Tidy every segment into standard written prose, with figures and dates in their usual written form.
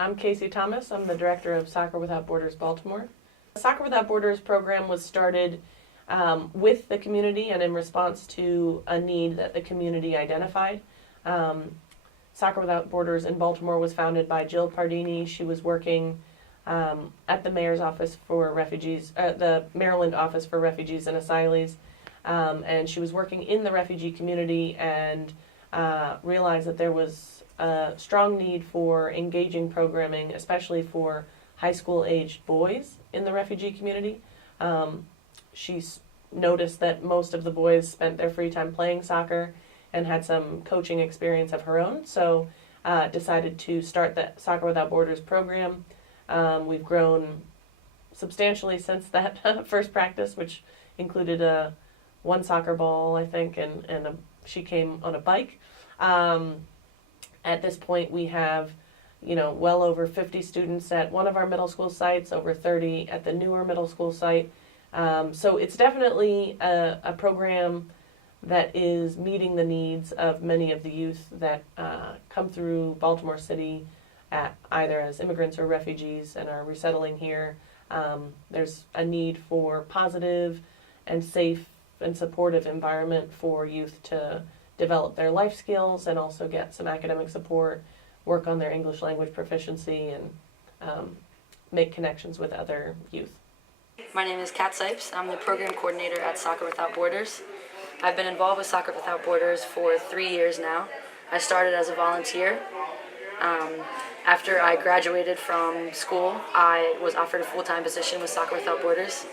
I'm Casey Thomas. I'm the director of Soccer Without Borders Baltimore. The Soccer Without Borders program was started with the community and in response to a need that the community identified. Soccer Without Borders in Baltimore was founded by Jill Pardini. She was working at the mayor's office for refugees, the Maryland office for refugees and asylees, and she was working in the refugee community and realized that there was a strong need for engaging programming, especially for high school aged boys in the refugee community. She's noticed that most of the boys spent their free time playing soccer and had some coaching experience of her own, so decided to start the Soccer Without Borders program. We've grown substantially since that first practice, which included one soccer ball, I think, and she came on a bike. At this point, we have, well over 50 students at one of our middle school sites, over 30 at the newer middle school site. So it's definitely a program that is meeting the needs of many of the youth that come through Baltimore City either as immigrants or refugees and are resettling here. There's a need for positive and safe and supportive environment for youth to develop their life skills and also get some academic support, work on their English language proficiency, and make connections with other youth. My name is Kat Sipes. I'm the program coordinator at Soccer Without Borders. I've been involved with Soccer Without Borders for 3 years now. I started as a volunteer. After I graduated from school, I was offered a full-time position with Soccer Without Borders.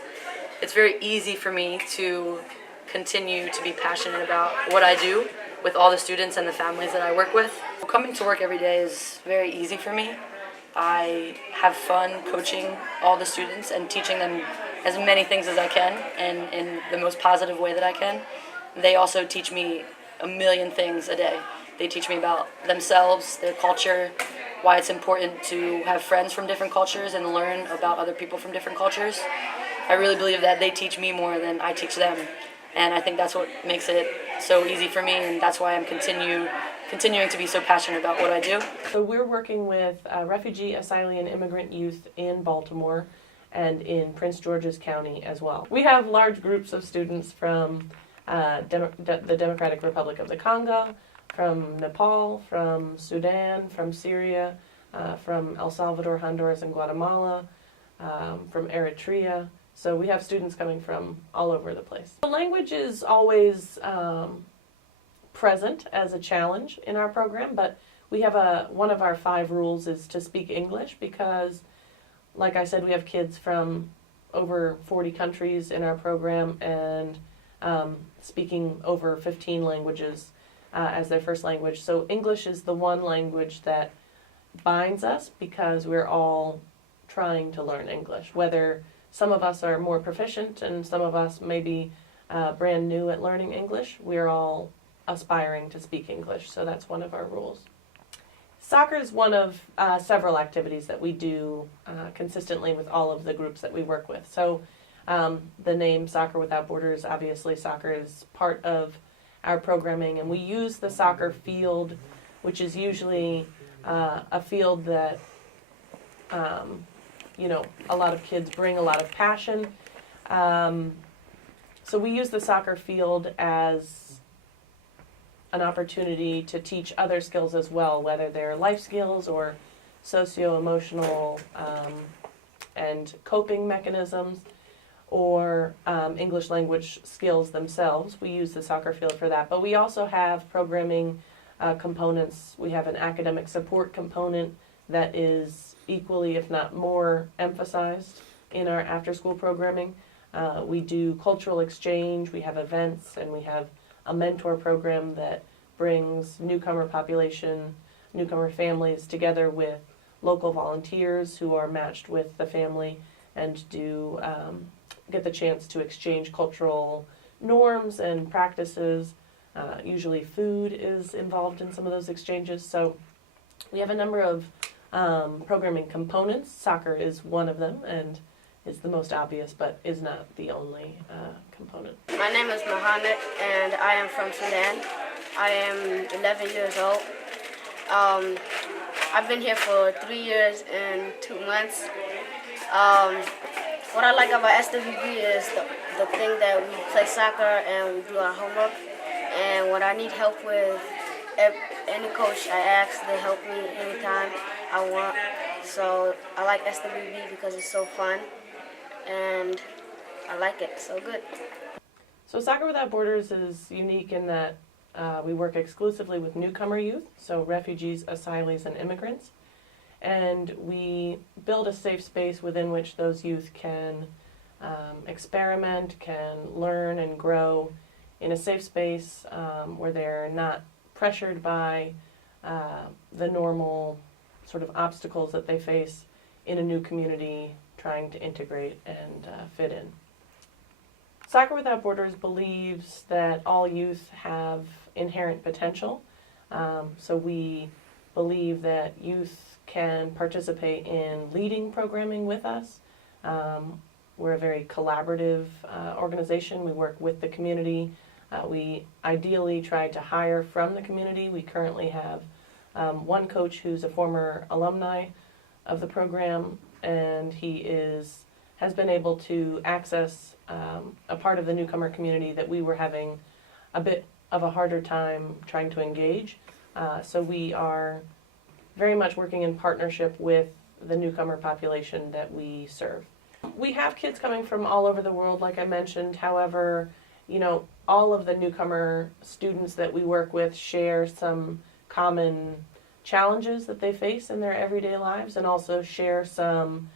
It's very easy for me to continue to be passionate about what I do with all the students and the families that I work with. Coming to work every day is very easy for me. I have fun coaching all the students and teaching them as many things as I can and in the most positive way that I can. They also teach me a million things a day. They teach me about themselves, their culture, why it's important to have friends from different cultures and learn about other people from different cultures. I really believe that they teach me more than I teach them. And I think that's what makes it so easy for me, and that's why I'm continuing to be so passionate about what I do. So we're working with refugee, asylee, and immigrant youth in Baltimore and in Prince George's County as well. We have large groups of students from the Democratic Republic of the Congo, from Nepal, from Sudan, from Syria, from El Salvador, Honduras, and Guatemala, from Eritrea. So we have students coming from all over the place. The language is always present as a challenge in our program, but we have one of our 5 rules is to speak English because, like I said, we have kids from over 40 countries in our program and speaking over 15 languages as their first language. So English is the one language that binds us because we're all trying to learn English, whether some of us are more proficient and some of us may be brand new at learning English. We're all aspiring to speak English, so that's one of our rules. Soccer is one of several activities that we do consistently with all of the groups that we work with. So the name Soccer Without Borders, obviously soccer is part of our programming, and we use the soccer field, which is usually a field that a lot of kids bring a lot of passion. So we use the soccer field as an opportunity to teach other skills as well, whether they're life skills or socio-emotional and coping mechanisms or English language skills themselves. We use the soccer field for that. But we also have programming components. We have an academic support component that is equally, if not more, emphasized in our after-school programming. We do cultural exchange, we have events, and we have a mentor program that brings newcomer families together with local volunteers who are matched with the family and do get the chance to exchange cultural norms and practices. Usually food is involved in some of those exchanges. So we have a number of programming components. Soccer is one of them and is the most obvious, but is not the only component. My name is Mohammed, and I am from Sudan. I am 11 years old. I've been here for 3 years and 2 months. Um, what I like about SWB is the thing that we play soccer and we do our homework. And when I need help with any coach, I ask, they help me anytime I want. So I like SWB because it's so fun and I like it so good. So Soccer Without Borders is unique in that we work exclusively with newcomer youth, so refugees, asylees, and immigrants. And we build a safe space within which those youth can experiment, can learn and grow in a safe space where they're not pressured by the normal sort of obstacles that they face in a new community trying to integrate and fit in. Soccer Without Borders believes that all youth have inherent potential. So we believe that youth can participate in leading programming with us. We're a very collaborative organization. We work with the community. We ideally try to hire from the community. We currently have one coach who's a former alumni of the program, and he has been able to access a part of the newcomer community that we were having a bit of a harder time trying to engage. So we are very much working in partnership with the newcomer population that we serve. We have kids coming from all over the world, like I mentioned. However, all of the newcomer students that we work with share some common challenges that they face in their everyday lives, and also share some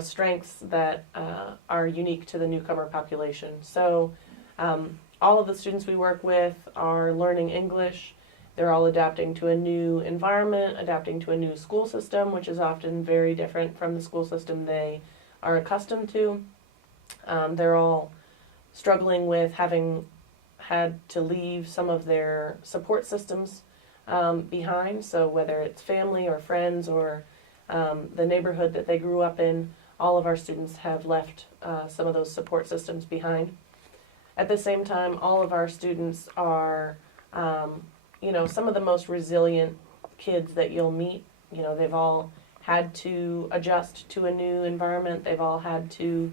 strengths that are unique to the newcomer population. So all of the students we work with are learning English. They're all adapting to a new environment, adapting to a new school system, which is often very different from the school system they are accustomed to. They're all struggling with having had to leave some of their support systems behind. So whether it's family or friends or the neighborhood that they grew up in, all of our students have left some of those support systems behind. At the same time, all of our students are, some of the most resilient kids that you'll meet. They've all had to adjust to a new environment. They've all had to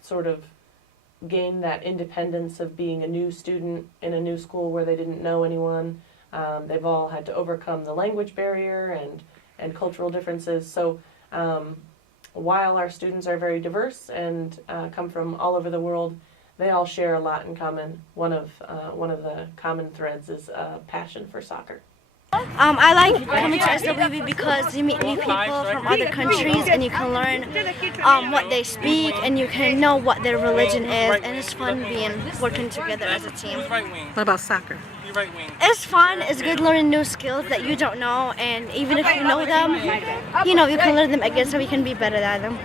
sort of gain that independence of being a new student in a new school where they didn't know anyone. They've all had to overcome the language barrier and cultural differences. So while our students are very diverse and come from all over the world, they all share a lot in common. One of the common threads is a passion for soccer. I like coming to SWB because you meet new people from other countries and you can learn what they speak and you can know what their religion is, and it's fun working together as a team. What about soccer? It's fun. It's good learning new skills that you don't know, and even if you know them, you can learn them again so you can be better at them.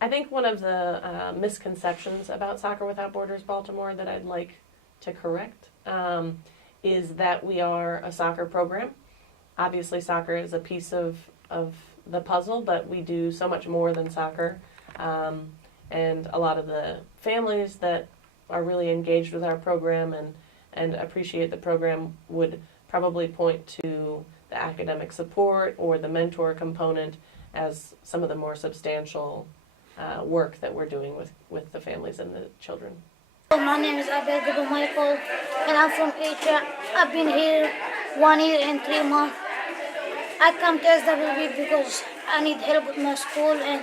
I think one of the misconceptions about Soccer Without Borders Baltimore that I'd like to correct is that we are a soccer program. Obviously, soccer is a piece of the puzzle, but we do so much more than soccer. And a lot of the families that are really engaged with our program and appreciate the program would probably point to the academic support or the mentor component as some of the more substantial work that we're doing with the families and the children. My name is Abel Gudu Michael, and I'm from Asia. I've been here 1 year and 3 months. I come to SWB because I need help with my school and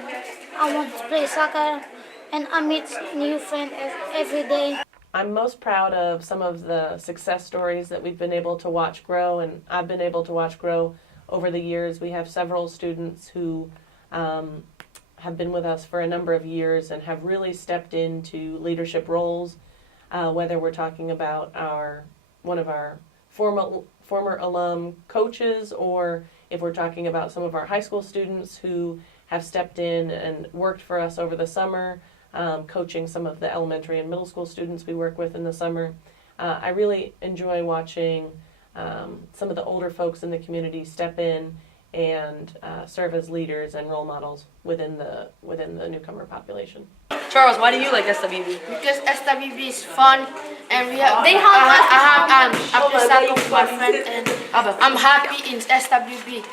I want to play soccer, and I meet new friends every day. I'm most proud of some of the success stories that we've been able to watch grow, and I've been able to watch grow over the years. We have several students who have been with us for a number of years and have really stepped into leadership roles, whether we're talking about one of our former alum coaches, or if we're talking about some of our high school students who have stepped in and worked for us over the summer, coaching some of the elementary and middle school students we work with in the summer. I really enjoy watching some of the older folks in the community step in and serve as leaders and role models within the newcomer population. Charles, why do you like SWB? Because SWB is fun and I have I play soccer with my friend and I'm happy in SWB.